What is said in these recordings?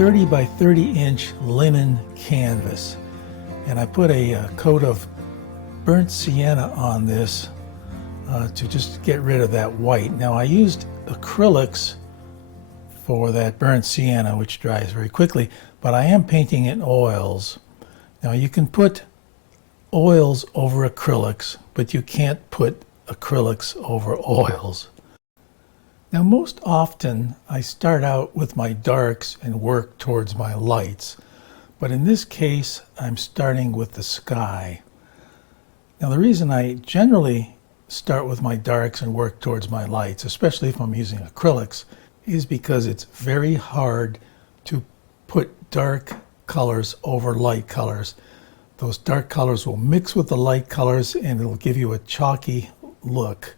30 by 30 inch linen canvas, and I put a coat of burnt sienna on this to just get rid of that white. Now I used acrylics for that burnt sienna, which dries very quickly, but I am painting in oils. Now you can put oils over acrylics, but you can't put acrylics over oils. Now most often I start out with my darks and work towards my lights, but in this case I'm starting with the sky. Now the reason I generally start with my darks and work towards my lights, especially if I'm using acrylics, is because it's very hard to put dark colors over light colors. Those dark colors will mix with the light colors and it'll give you a chalky look.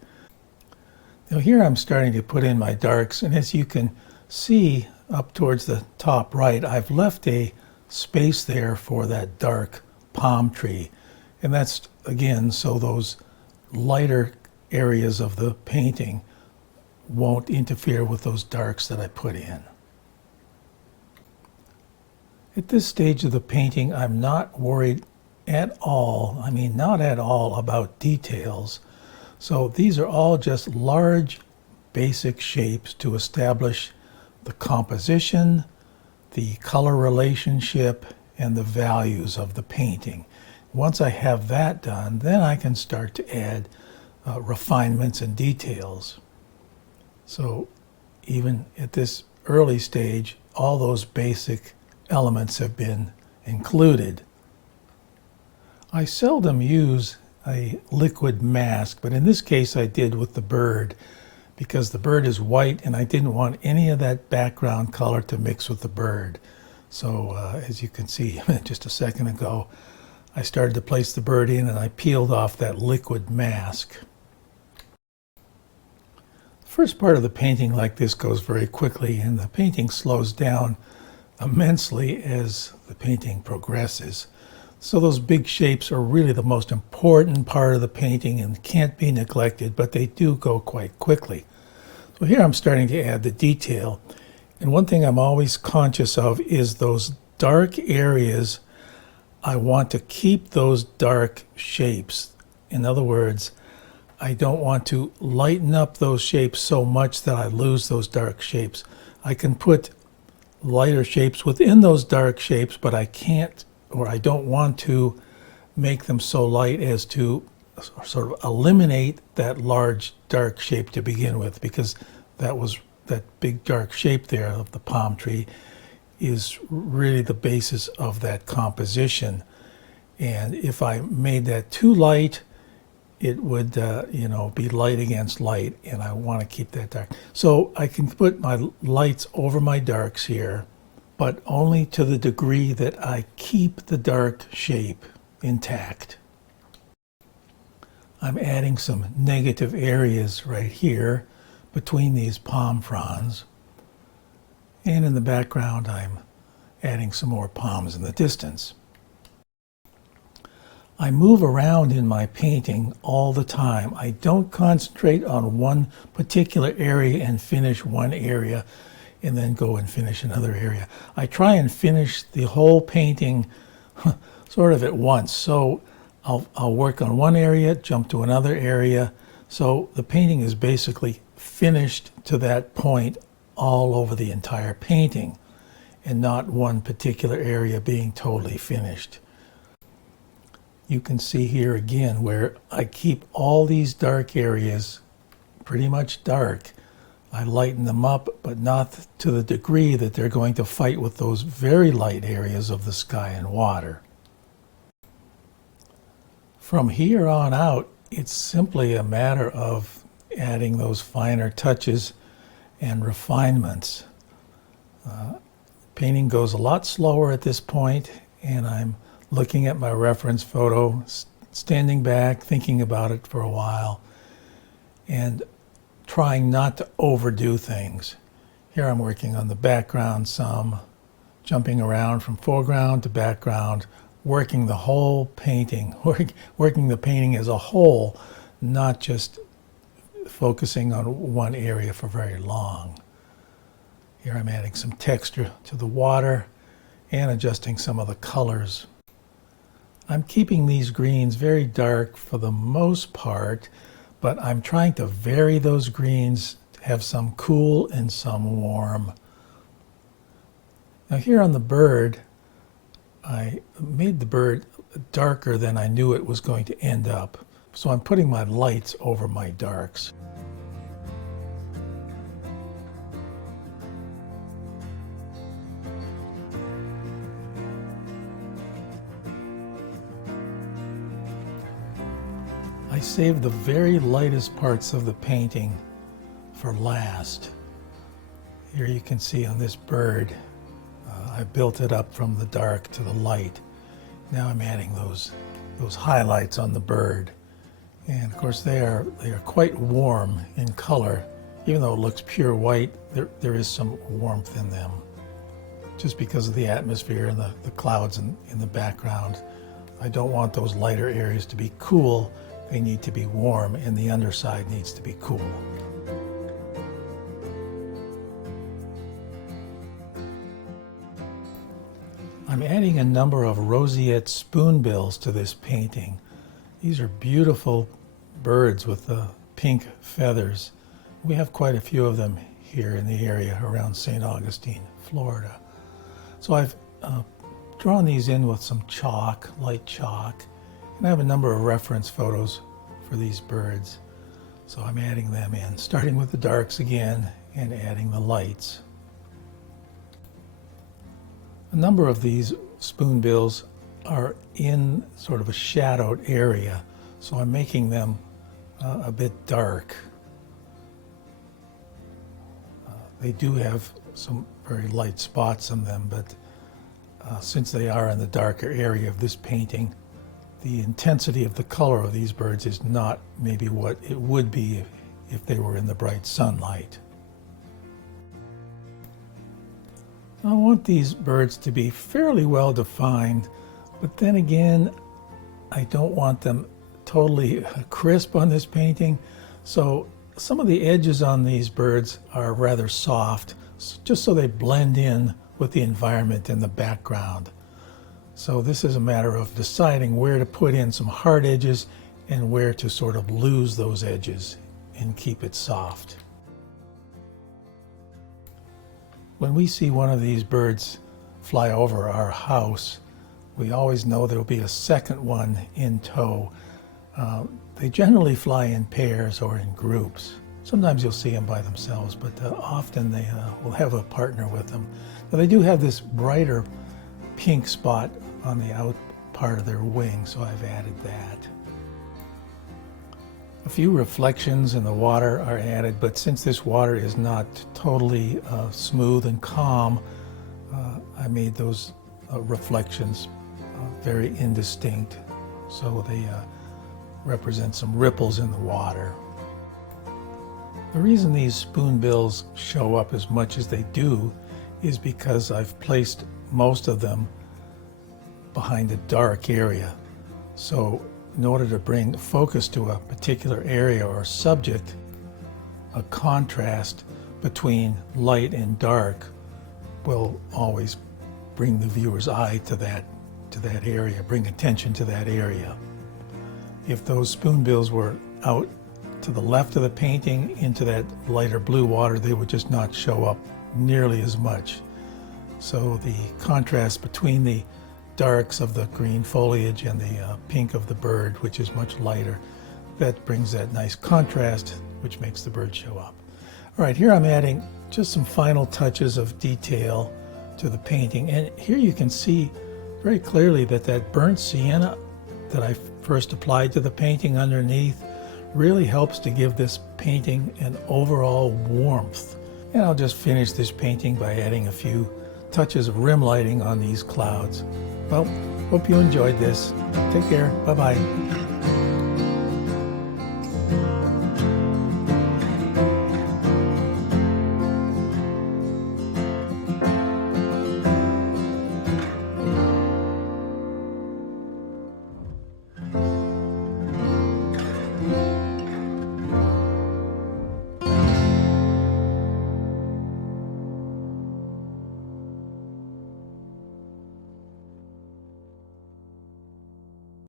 Now here I'm starting to put in my darks, and as you can see up towards the top right, I've left a space there for that dark palm tree. And that's, again, so those lighter areas of the painting won't interfere with those darks that I put in. At this stage of the painting, I'm not worried at all, not at all, about details. So these are all just large basic shapes to establish the composition, the color relationship, and the values of the painting. Once I have that done, then I can start to add refinements and details. So even at this early stage, all those basic elements have been included. I seldom use a liquid mask, but in this case I did with the bird, because the bird is white and I didn't want any of that background color to mix with the bird. So as you can see just a second ago, I started to place the bird in and I peeled off that liquid mask. The first part of the painting like this goes very quickly, and the painting slows down immensely as the painting progresses. So those big shapes are really the most important part of the painting and can't be neglected, but they do go quite quickly. So here I'm starting to add the detail. And one thing I'm always conscious of is those dark areas. I want to keep those dark shapes. In other words, I don't want to lighten up those shapes so much that I lose those dark shapes. I can put lighter shapes within those dark shapes, but I can't, or I don't want to make them so light as to sort of eliminate that large dark shape to begin with, because that big dark shape there of the palm tree is really the basis of that composition. And if I made that too light, it would be light against light, and I want to keep that dark. So I can put my lights over my darks here, but only to the degree that I keep the dark shape intact. I'm adding some negative areas right here between these palm fronds. And in the background, I'm adding some more palms in the distance. I move around in my painting all the time. I don't concentrate on one particular area and finish one area and then go and finish another area. I try and finish the whole painting sort of at once. So I'll work on one area, jump to another area. So the painting is basically finished to that point all over the entire painting, and not one particular area being totally finished. You can see here again where I keep all these dark areas pretty much dark. I lighten them up, but not to the degree that they're going to fight with those very light areas of the sky and water. From here on out, it's simply a matter of adding those finer touches and refinements. Painting goes a lot slower at this point, and I'm looking at my reference photo, standing back, thinking about it for a while, and trying not to overdo things. Here I'm working on the background some, jumping around from foreground to background, working the whole painting, working the painting as a whole, not just focusing on one area for very long. Here I'm adding some texture to the water and adjusting some of the colors. I'm keeping these greens very dark for the most part, but I'm trying to vary those greens to have some cool and some warm. Now here on the bird, I made the bird darker than I knew it was going to end up. So I'm putting my lights over my darks. I saved the very lightest parts of the painting for last. Here you can see on this bird, I built it up from the dark to the light. Now I'm adding those highlights on the bird. And of course they are quite warm in color. Even though it looks pure white, there is some warmth in them. Just because of the atmosphere and the clouds in the background. I don't want those lighter areas to be cool. They need to be warm, and the underside needs to be cool. I'm adding a number of roseate spoonbills to this painting. These are beautiful birds with pink feathers. We have quite a few of them here in the area around St. Augustine, Florida. So I've drawn these in with some chalk, light chalk, and I have a number of reference photos for these birds. So I'm adding them in, starting with the darks again and adding the lights. A number of these spoonbills are in sort of a shadowed area, so I'm making them a bit dark. They do have some very light spots on them, but since they are in the darker area of this painting, the intensity of the color of these birds is not maybe what it would be if they were in the bright sunlight. I want these birds to be fairly well defined, but then again, I don't want them totally crisp on this painting. So some of the edges on these birds are rather soft, just so they blend in with the environment in the background. So this is a matter of deciding where to put in some hard edges and where to sort of lose those edges and keep it soft. When we see one of these birds fly over our house, we always know there will be a second one in tow. They generally fly in pairs or in groups. Sometimes you'll see them by themselves, but often they will have a partner with them. Now they do have this brighter pink spot on the out part of their wing, so I've added that. A few reflections in the water are added, but since this water is not totally smooth and calm, I made those reflections very indistinct, so they represent some ripples in the water. The reason these spoonbills show up as much as they do is because I've placed most of them behind a dark area. So in order to bring focus to a particular area or subject, a contrast between light and dark will always bring the viewer's eye to that area, bring attention to that area. If those spoonbills were out to the left of the painting into that lighter blue water, they would just not show up nearly as much. So the contrast between the darks of the green foliage and the pink of the bird, which is much lighter, that brings that nice contrast, which makes the bird show up. All right, here I'm adding just some final touches of detail to the painting, and here you can see very clearly that burnt sienna that I first applied to the painting underneath really helps to give this painting an overall warmth. And I'll just finish this painting by adding a few touches of rim lighting on these clouds. Well, hope you enjoyed this. Take care. Bye-bye.